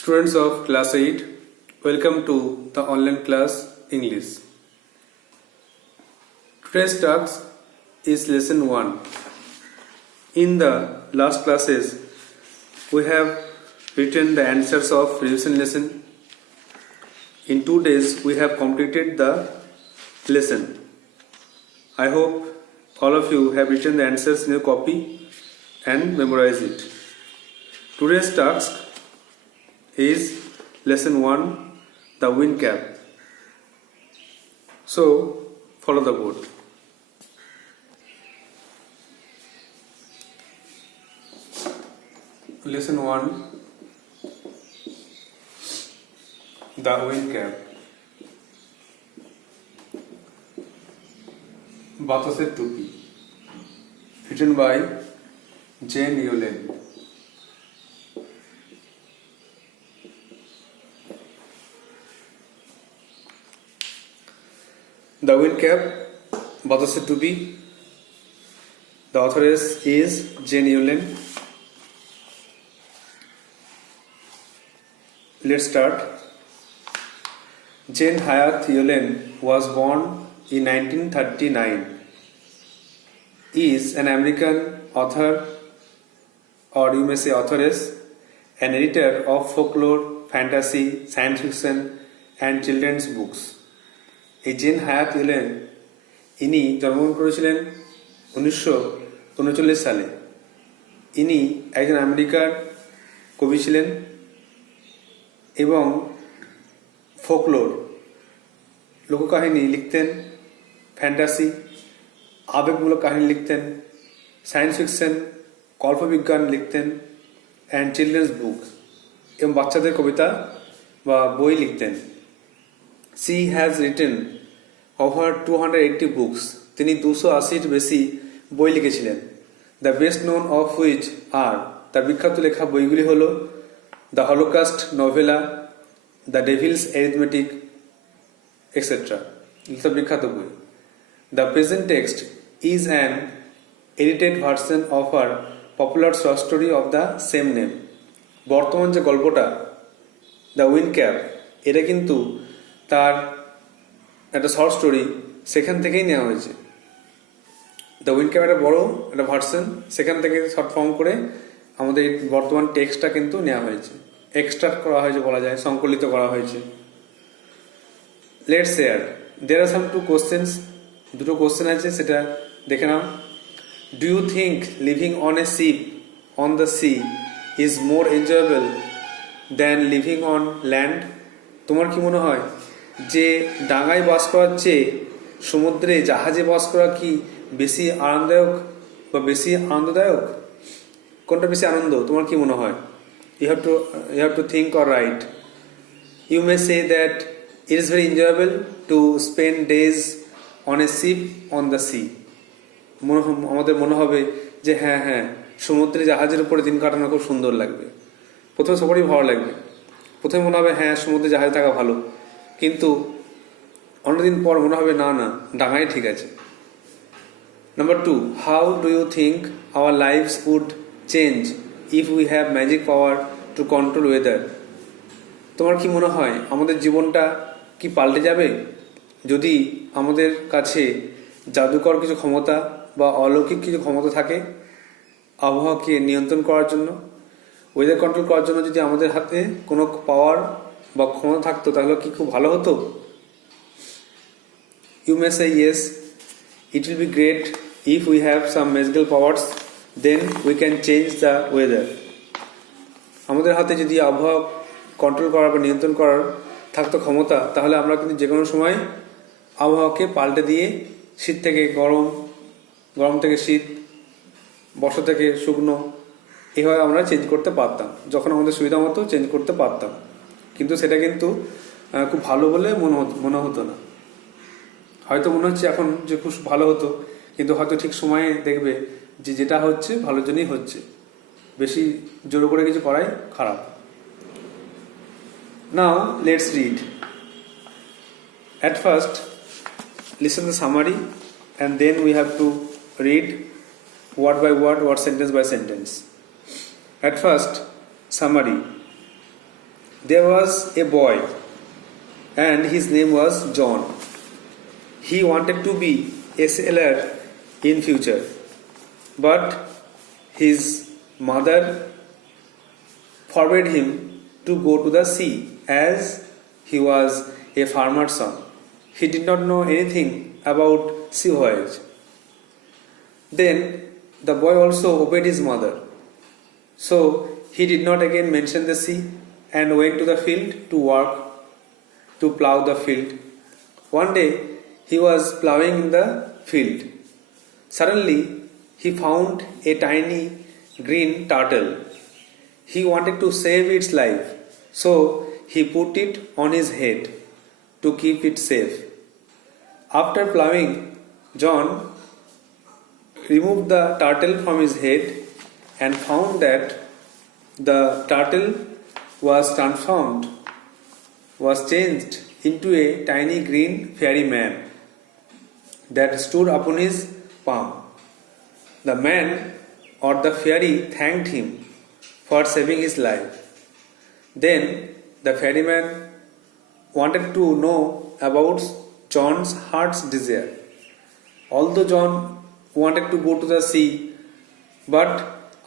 Students of class 8, welcome to the online class English. Today's task is lesson 1. In the last classes, we have written the answers of revision lesson. In 2 days, we have completed the lesson. I hope all of you have written the answers in your copy and memorized it. Today's task is lesson 1, the wind cap. So follow the board. Lesson 1, the wind cap. বাতাসের টুপি, written by Jane Yolen. The wind cap, বাতাসের টুপি. The authoress is Jane Yolen. Let's start. Jane Hyatt Yolen was born in 1939. Is an American author, or you may say authoress, an editor of folklore, fantasy, science fiction and children's books. এই gen হায়াত Yellen ইনি জন্মগ্রহণ করেছিলেন 1939 সালে। ইনি একজন আমেরিকার কবি ছিলেন এবং ফোকলোর লোককাহিনী লিখতেন, ফ্যান্টাসি আবেগমূলক কাহিনী লিখতেন, সায়েন্স ফিকশন কল্পবিজ্ঞান লিখতেন অ্যান্ড চিলড্রেন্স বুক এবং বাচ্চাদের কবিতা বা বই লিখতেন। She has written over 280 books. তিনি 280-র বেশি বই লিখেছিলেন। The best known of which are, তার বিখ্যাত লেখা বইগুলি হল The Holocaust Novella, The Devil's Arithmetic, etc. এগুলো বিখ্যাত বই। The present text is an edited version of her popular short story of the same name. বর্তমান যে গল্পটা The Wind Cap, এটা কিন্তু তার একটা শর্ট স্টোরি, সেখান থেকেই নেওয়া হয়েছে। দ্য উইন্ড ক্যাপ একটা বড় একটা ভার্সন, সেখান থেকে শর্ট ফর্ম করে আমাদের বর্তমান টেক্সটটা কিন্তু নেওয়া হয়েছে, এক্সট্রাক্ট করা হয়েছে বলা যায়, সংকলিত করা হয়েছে। Let's share. There are some two questions, দুটো কোশ্চেন আছে, সেটা দেখে নাও। Do you think living on a ship on the sea is more enjoyable than living on land? তোমার কি মনে হয় যে ডাঙায় বাস করার চেয়ে সমুদ্রে জাহাজে বাস করা কি বেশি আরামদায়ক বা বেশি আনন্দদায়ক? কোনটা বেশি আনন্দ তোমার কি মনে হয়? You have to think or right. You may say that it is very enjoyable to spend days on a ship on the sea. আমাদের মনে হবে যে হ্যাঁ সমুদ্রে জাহাজের উপরে দিন কাটানো খুব সুন্দর লাগবে। প্রথমে সবারই ভালো লাগবে, প্রথমে মনে হবে হ্যাঁ সমুদ্রে জাহাজে থাকা ভালো, কিন্তু অনেকদিন পর মনে হবে না ডাঙাই ঠিক আছে। Number 2, how do you think our lives would change if we have magic power to control weather? তোমার কি মনে হয় আমাদের জীবনটা কি পাল্টে যাবে যদি আমাদের কাছে জাদুকর কিছু ক্ষমতা বা অলৌকিক কিছু ক্ষমতা থাকে আবহাওয়াকে নিয়ন্ত্রণ করার জন্য, ওয়েদার কন্ট্রোল করার জন্য? যদি আমাদের হাতে কোনো পাওয়ার বা ক্ষমতা থাকতো তাহলে কি খুব ভালো হতো? You may say yes, it will be great if we have some magical powers, then we can change the weather. আমাদের হাতে যদি আবহাওয়া কন্ট্রোল করার বা নিয়ন্ত্রণ করার থাকতো ক্ষমতা, তাহলে আমরা কিন্তু যে কোনো সময় আবহাওয়াকে পাল্টে দিয়ে শীত থেকে গরম, গরম থেকে শীত, বর্ষা থেকে শুকনো, এভাবে আমরা চেঞ্জ করতে পারতাম, যখন আমাদের সুবিধা মতো চেঞ্জ করতে পারতাম। কিন্তু সেটা কিন্তু খুব ভালো বলে মনে হতো না। হয়তো মনে হচ্ছে এখন যে খুব ভালো হতো, কিন্তু হয়তো ঠিক সময়ে দেখবে যে যেটা হচ্ছে ভালোর জন্যই হচ্ছে, বেশি জোর করে কিছু করাই খারাপ। Now let's read. At first, listen the summary and then we have to read word by word or sentence by sentence. At first, summary. There was a boy, and his name was John. He wanted to be a sailor in future, but his mother forbade him to go to the sea as he was a farmer's son. He did not know anything about sea voyage. Then the boy also obeyed his mother. So he did not again mention the sea and went to the field to work, to plough the field. One day he was ploughing in the field. Suddenly he found a tiny green turtle. He wanted to save its life, so he put it on his head to keep it safe. After ploughing, John removed the turtle from his head and found that the turtle was transformed, was changed into a tiny green fairy man that stood upon his palm. The man or the fairy thanked him for saving his life. Then the ferryman wanted to know about John's heart's desire. Although John wanted to go to the sea, but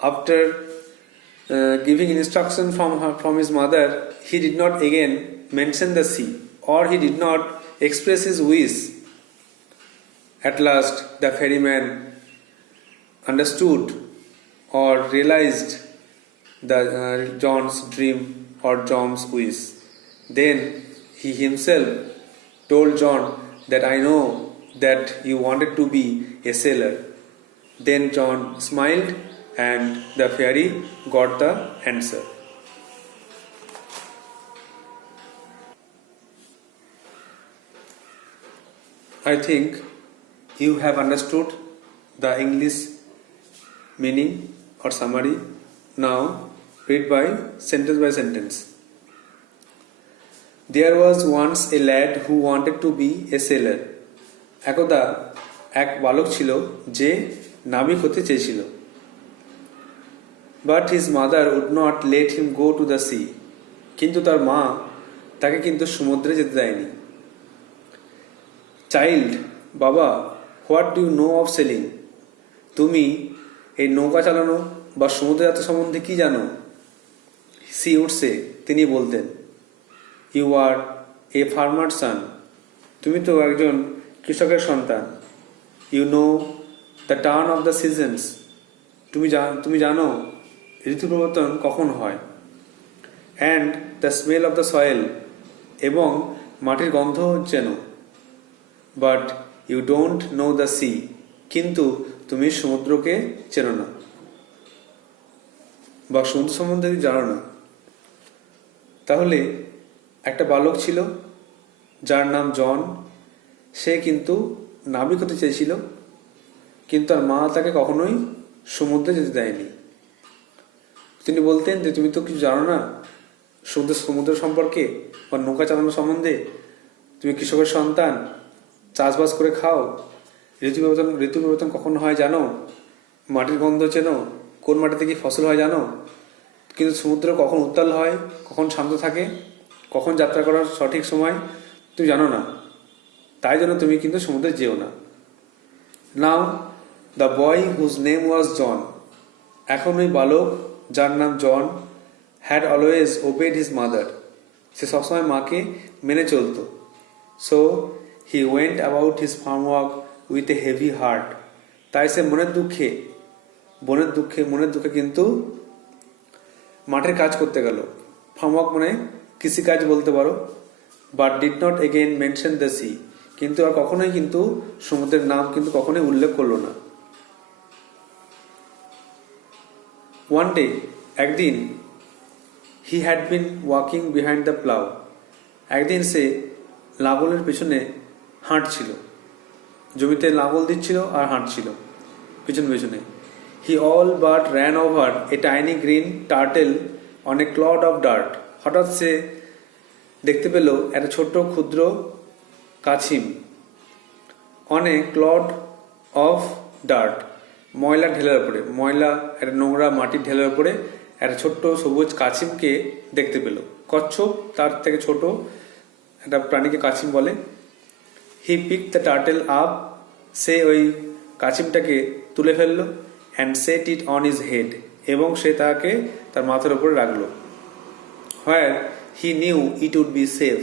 after giving instruction from his mother, he did not again mention the sea, or he did not express his wish. At last, the ferryman understood or realized John's dream or John's wish. Then he himself told John that I know that you wanted to be a sailor. Then John smiled and the fairy got the answer. I think you have understood the English meaning or summary. Now read by sentence. There was once a lad who wanted to be a sailor. একদা এক বালক ছিল যে নাবিক হতে চেয়েছিল। But his mother would not let him go to the sea. কিন্তু তার মা তাকে কিন্তু সমুদ্রে যেতে দেয়নি। Child, বাবা, what do you know of sailing? তুমি এই নৌকা চালানো বা সমুদ্রে যাত্রা সম্বন্ধে কি জানো? She would say, তিনি বলতেন, You are a farmer's son. তুমি তো একজন কৃষকের সন্তান। You know the turn of the seasons. তুমি জানো ঋতু পরিবর্তন কখন হয়। And the smell of the soil. এবং মাটির গন্ধ চেনো। But you don't know the sea. কিন্তু তুমি সমুদ্রকে চেনো না বা সমুদ্র সম্বন্ধে জানো না। তাহলে একটা বালক ছিল যার নাম জন। সে কিন্তু নাবিক হতে চেয়েছিল, কিন্তু তার মা তাকে কখনোই সমুদ্রে যেতে দেয়নি। তিনি বলতেন যে তুমি তো কিছু জানো না সমুদ্র সম্পর্কে বা নৌকা চালানো সম্বন্ধে। তুমি কৃষকের সন্তান, চাষবাস করে খাও। ঋতু পরিবর্তন কখন হয় জানো? মাটির গন্ধ চেনো? কোন মাটিতে কি ফসল হয় জানো? কিন্তু সমুদ্র কখন উত্তাল হয়, কখন শান্ত থাকে, কখন যাত্রা করার সঠিক সময় তুমি জানো না। তাই জন্য তুমি কিন্তু সমুদ্রে যেও না। Now the boy whose name was John. এখন ওই বালক যার নাম John had always obeyed his mother. সে সবসময় মাকে মেনে চলত। So he went about his farm work with a heavy heart. তাই সে মনের দুঃখে কিন্তু মাঠের কাজ করতে গেল। ফার্ম ওয়ার্ক মানে কৃষিকাজ বলতে পারো। But did not again mention the sea. কিন্তু আর কখনোই কিন্তু সমুদ্রের নাম কিন্তু কখনোই উল্লেখ করলো না। ওয়ান ডে, একদিন, he had been walking behind the plough. একদিন সে লাঙলের পেছনে হাঁটছিল। জমিতে লাঙল দিচ্ছিল আর হাঁটছিল পেছনে। He all but ran over a tiny green turtle on a clod of dirt. হঠাৎ সে দেখতে পেল একটা ছোট্ট ক্ষুদ্র কাছিম on a clod of dirt, ময়লা ঢেলার উপরে, একটা নোংরা মাটির ঢেলার উপরে একটা ছোট্ট সবুজ কাছিমকে দেখতে পেল। কচ্ছপ তার থেকে ছোট একটা প্রাণীকে কাছিম বলে। He pick the turtle up, সে ওই কাছিমটাকে তুলে ফেললো। And set it on his head, এবং সে তাকে তার মাথার উপরে রাখলো। Where he knew it would be safe,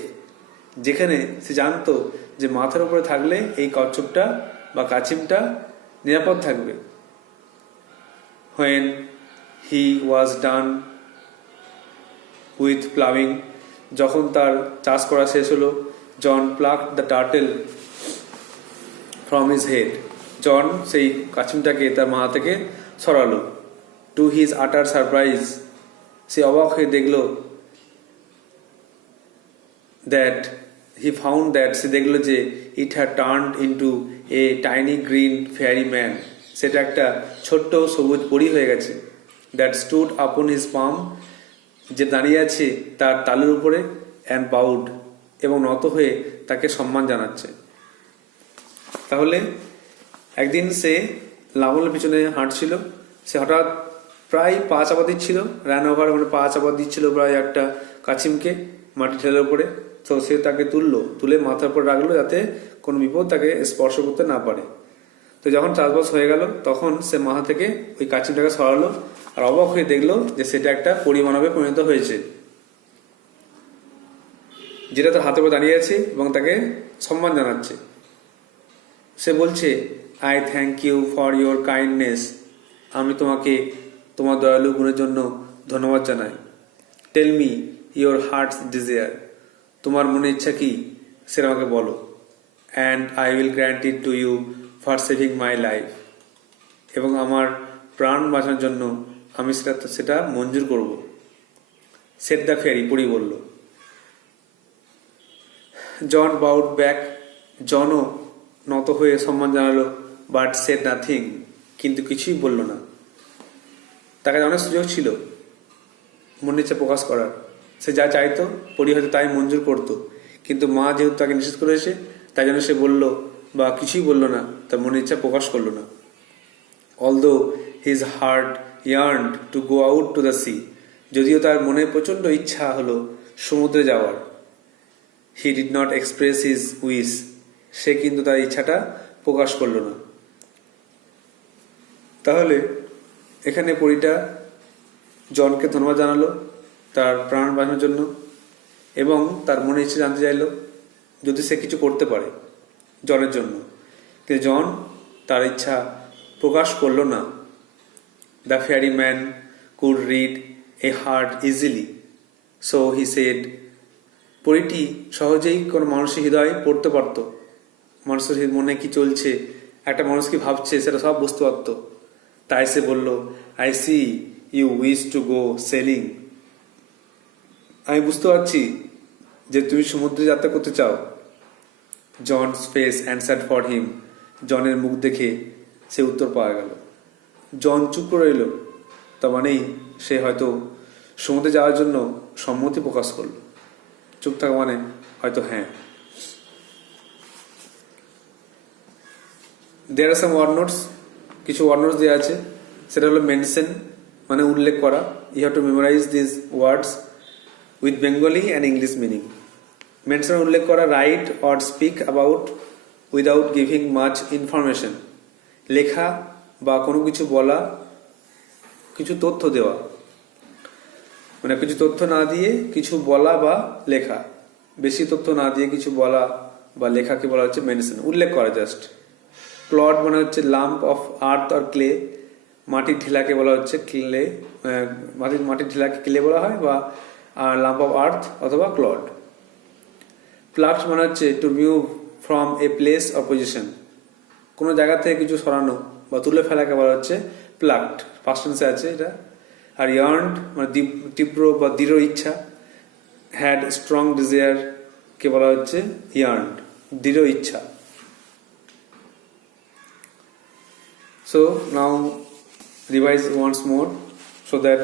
যেখানে সে জানতো যে মাথার উপরে থাকলে এই কচ্ছপটা বা কাছিমটা নিরাপদ থাকবে। When he was done with ploughing, যখন তার চাষ করা শেষ হলো, John plucked the turtle from his head, John সেই কাছিমটাকে তার মাথা থেকে সরালো। টু হিজ আটার সারপ্রাইজ, সে অবাক হয়ে দেখল দ্যাট হি ফাউন্ড দ্যাট, সে দেখলো যে it had turned into a tiny green fairy man, সেটা একটা ছোট্ট সবুজ পরি হয়ে গেছে। That stood upon his palm, যে দাঁড়িয়ে আছে তার তালুর উপরে। অ্যান্ড বাউড, এবং নত হয়ে তাকে সম্মান জানাচ্ছে। তাহলে একদিন সে লাঙলের পিছনে হাঁটছিল, সে হঠাৎ প্রায় পা চাপা দিচ্ছিল, র্যান ওভার মানে পা চাপা দিচ্ছিল প্রায় একটা কাছিমকে মাটি ঠেলার উপরে। তো সে তাকে তুলে মাথার উপর রাখলো, যাতে কোনো বিপদ তাকে স্পর্শ করতে না পারে। তো যখন চাষবাস হয়ে গেল, তখন সে মাথা থেকে ওই কাছিমটাকে সরালো, আর অবাক হয়ে দেখলো যে সেটা একটা পরিমাণবে পরিণত হয়েছে, যেটা তার হাতের উপর দাঁড়িয়ে আছে এবং তাকে সম্মান জানাচ্ছে। সে বলছে, I thank you for your kindness, আমি তোমাকে তোমার দয়ালু গুণের জন্য ধন্যবাদ জানাই। Tell me your heart's desire, তোমার মনের ইচ্ছা কি সেটা আমাকে বলো। And I will grant it to you for saving my life, এবং আমার প্রাণ বাঁচানোর জন্য আমি সেটা মঞ্জুর করব। সেট দ্য ফেয়ারি, পড়ি বলল। জন বাউড ব্যাক, জনও নত হয়ে সম্মান জানালো। বাট সেড নাথিং, কিন্তু কিছুই বলল না। তাকে অনেক সুযোগ ছিল মনের ইচ্ছা প্রকাশ করার, সে যা চাইতো পরি হয়তো তাই মঞ্জুর করতো, কিন্তু মা যেহেতু তাকে নিষেধ করেছে, তাই জন্য সে বলল বা কিছুই বলল না, তার মনের ইচ্ছা প্রকাশ করলো না। Although his heart yearned to go out to the sea, যদিও তার মনে প্রচণ্ড ইচ্ছা হলো সমুদ্রে যাওয়ার। He did not express his wish, সে কিন্তু তার ইচ্ছাটা প্রকাশ করল না। তাহলে এখানে পরীটা জনকে ধন্যবাদ জানালো তার প্রাণ বাঁচানোর জন্য, এবং তার মনে ইচ্ছে জানতে চাইল যদি সে কিছু করতে পারে জনের জন্য, কিন্তু জন তার ইচ্ছা প্রকাশ করলো না। The fairy man could read a heart easily, so he said, পরীটি সহজেই কোনো মানুষের হৃদয় পড়তে পারত, মানুষের মনে কি চলছে, একটা মানুষ কি ভাবছে সেটা সব বুঝতে পারত। তাই সে বলল, I see you wish to go sailing, আমি বুঝতে পারছি যে তুমি সমুদ্রে যাত্রা করতে চাও। John's face answered for him, জনের মুখ দেখে সে উত্তর পাওয়া গেল। জন চুপ করে রইল, তার মানেই সে হয়তো সমুদ্রে যাওয়ার জন্য সম্মতি প্রকাশ করল। চুপ থাকা মানে হয়তো হ্যাঁ। There are some word notes, কিছু ওয়ার্ড নোটস দেওয়া আছে, সেটা হলো মেনশন মানে উল্লেখ করা। You have to memorize this words with Bengali and English meaning. Mention উল্লেখ করা, write or speak about without giving much information, লেখা বা কোনো কিছু বলা, কিছু তথ্য দেওয়া, মানে কিছু তথ্য না দিয়ে কিছু বলা বা লেখা, বেশি তথ্য না দিয়ে কিছু বলা বা লেখাকে বলা হচ্ছে মেনশন, উল্লেখ করা জাস্ট। ক্লড মানে হচ্ছে lump of earth or clay, মাটির ঢিলাকে বলা হচ্ছে ক্লে, মাটির ঢিলাকে ক্লে বলা হয়, বা লাম্প অফ আর্থ অথবা ক্লড। প্লাক্ট মানে হচ্ছে to move from a place or position, কোনো জায়গা থেকে কিছু সরানো বা তুলে ফেলাকে বলা হচ্ছে প্লাক্ট, ফার্স্ট টেন্সে আছে এটা। আর ইয়ার্নড মানে তীব্র বা দৃঢ় ইচ্ছা। হ্যাড স্ট্রং ডিজায়ার কে বলা হচ্ছে ইয়ার্নড, দৃঢ় ইচ্ছা। So now revise once more so that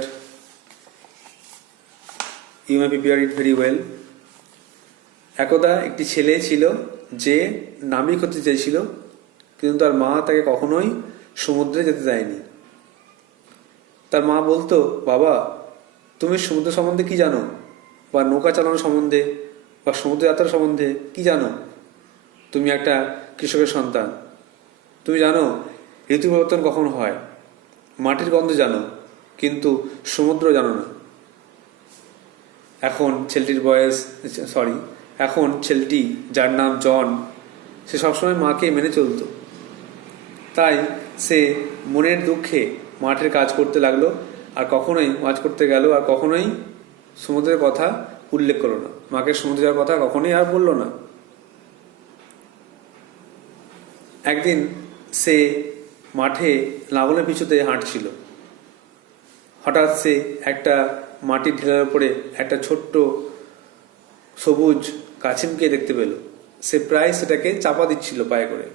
you may prepare it very well. একদা একটি ছেলে ছিল যে নাবিক হতে চেয়েছিল, কিন্তু তার মা তাকে কখনোই সমুদ্রে যেতে দেয়নি। তার মা বলতো, বাবা তুমি সমুদ্র সম্বন্ধে কি জানো, বা নৌকা চালানো সম্বন্ধে, বা সমুদ্র যাত্রা সম্বন্ধে কি জানো? তুমি একটা কৃষকের সন্তান, তুমি জানো ঋতু পরিবর্তন কখন হয়, মাটির গন্ধ জানো, কিন্তু সমুদ্র জানো না। এখন ছেলেটি যার নাম জন, সে সবসময় মাকে মেনে চলতো। তাই সে মনের দুঃখে মাঠের কাজ করতে লাগলো, আর কখনোই সমুদ্রের কথা উল্লেখ করলো না, মাকে সমুদ্রে যাওয়ার কথা কখনোই আর বললো না। একদিন সে মাঠে লাঙলের পিছুতে হাঁটছিল। হঠাৎ সে একটা মাটির ঢেলার উপরে একটা ছোট্ট সবুজ কাছিমকে দেখতে পেল। সে প্রায় সেটাকে চাপা দিচ্ছিল পায়ে করে।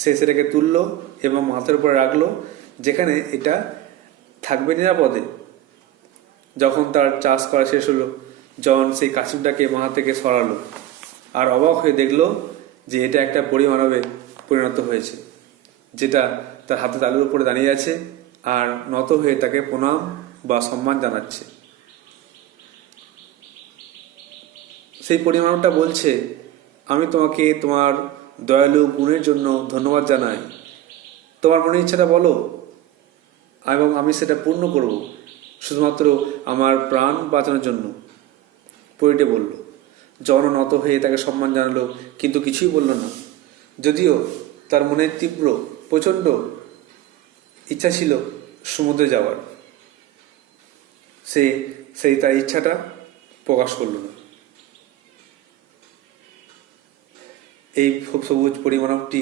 সে সেটাকে তুলল এবং মাথার উপরে রাখলো, যেখানে এটা থাকবে নিরাপদে। যখন তার চাষ করা শেষ হলো, জন সেই কাছিমটাকে মাথা থেকে সরালো, আর অবাক হয়ে দেখলো যে এটা একটা পরিমাণবে পরিণত হয়েছে, যেটা তার হাতে তালুর উপরে দাঁড়িয়ে আছে আর নত হয়ে তাকে প্রণাম বা সম্মান জানাচ্ছে। সেই পরিমাণটা বলছে, আমি তোমাকে তোমার দয়ালু গুণের জন্য ধন্যবাদ জানাই। তোমার মনের ইচ্ছাটা বলো এবং আমি সেটা পূর্ণ করব, শুধুমাত্র আমার প্রাণ বাঁচানোর জন্য। পরিটে বলল। জন নত হয়ে তাকে সম্মান জানালো, কিন্তু কিছুই বলল না। যদিও তার মনে তীব্র প্রচণ্ড ইচ্ছা ছিল সমুদ্রে যাওয়ার, সেই তার ইচ্ছাটা প্রকাশ করল না। এই সবুজ পরিমাণবটি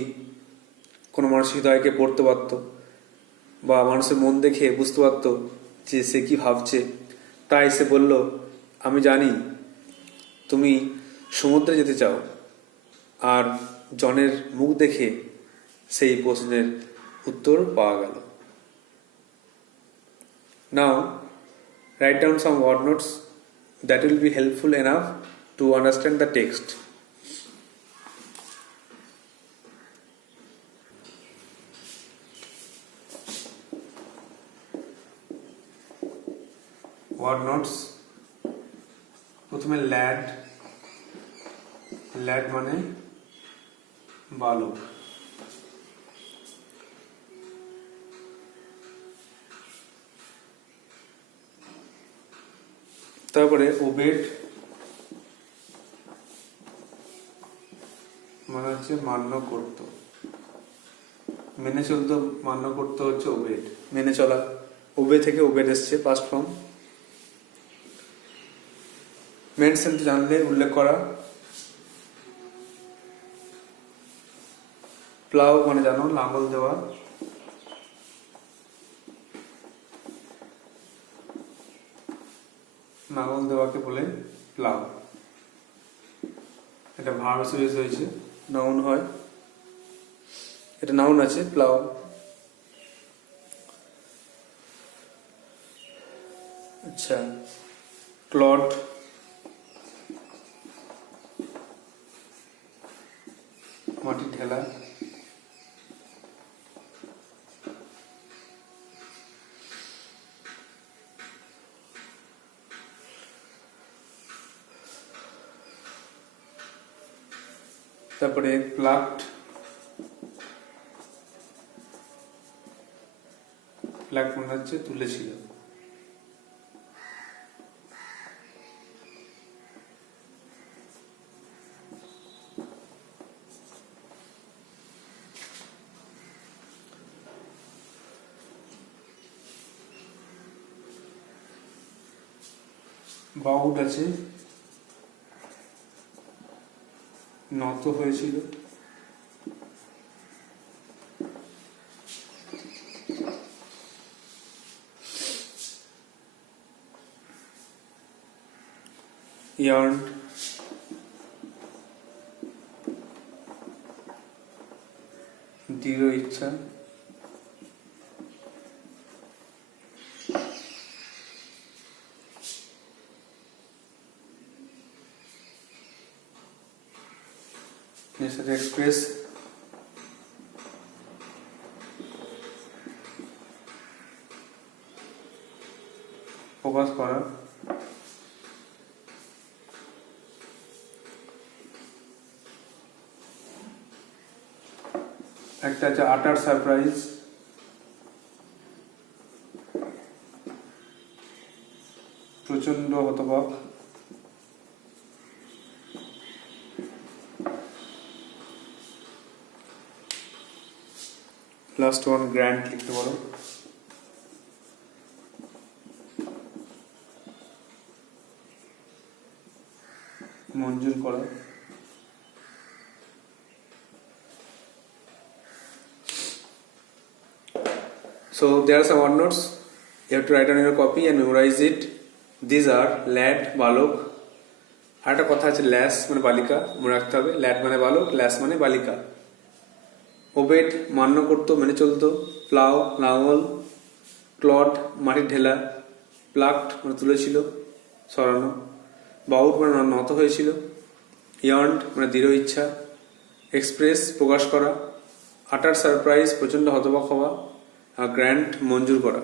কোনো মানুষের হৃদয়কে পড়তে পারত, বা মানুষের মন দেখে বুঝতে পারত যে সে কি ভাবছে। তাই সে বলল, আমি জানি তুমি সমুদ্রে যেতে চাও। আর জনের মুখ দেখে সেই প্রশ্নের উত্তর পাওয়া গেল। নাও write down some word notes that will be helpful enough to understand the text. Word notes. প্রথমে ল্যাড মানে বালক। তারপরে ওবেড মানে হচ্ছে মান্য করত, মেনে চলতো। মান্য করতে হচ্ছে ওবেড, মেনে চলা। ওবে থেকে ওবেড এসছে, পাস্ট ফর্ম। মেনশন জানলে উল্লেখ করা। প্লাউ মানে জানো, লাঙ্গল দেওয়া। লাঙ্গল দেওয়াকে বলে প্লাউ। এটা ভার্ব হিসেবে হয়েছে, নাউন হয়। এটা নাউন আছে প্লাউ। আচ্ছা, ক্লড মাটি ঢেলা। তারপরে প্লাকড মনে হচ্ছে তুলেছিল। বাউড আছে, নত হয়েছিল। yearned, দৃঢ় ইচ্ছা। এর সাথে এক্সপ্রেস, প্রকাশ করা। একটা আছে আটার সারপ্রাইজ, প্রচন্ড হতবাক, লাস্ট ওয়ান গ্র্যান্ড লিখতে পারো। মঞ্জুর করা। So there are some word notes. You have to write on your copy and memorize it. These are lad, balok. আর একটা কথা আছে ল্যাস মানে বালিকা, মনে রাখতে হবে। ল্যাড মানে বালক, ল্যাস মানে বালিকা। ওবেড মান্য করতো, মেনে চলতো। প্লাউ লাঙল, ক্লড মাটির ঢেলা, প্লাকড মানে তুলেছিল, সরানো। বাউট মানে নত হয়েছিল। ইয়ার্নড মানে দৃঢ় ইচ্ছা। এক্সপ্রেস প্রকাশ করা। আটার সারপ্রাইজ প্রচণ্ড হতবাক হওয়া। আর গ্র্যান্ট মঞ্জুর করা।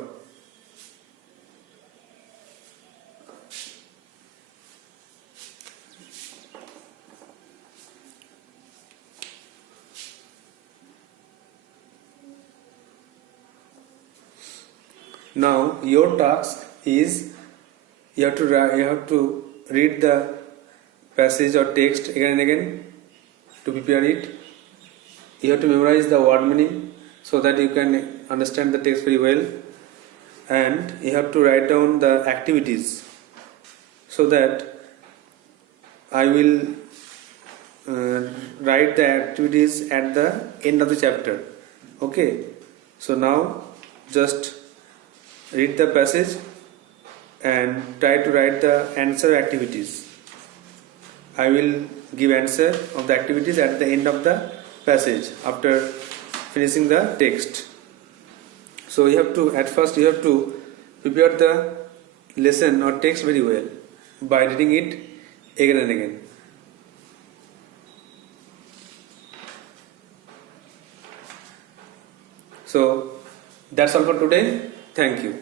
Now your task is you have to read the passage or text again and again to prepare it. You have to memorize the word meaning so that you can understand the text very well, and you have to write down the activities so that I will write the activities at the end of the chapter. Okay, so now just read the passage and try to write the answer activities. I will give answer of the activities at the end of the passage after finishing the text. So you have to, at first you have to prepare the lesson or text very well by reading it again and again. So that's all for today. Thank you.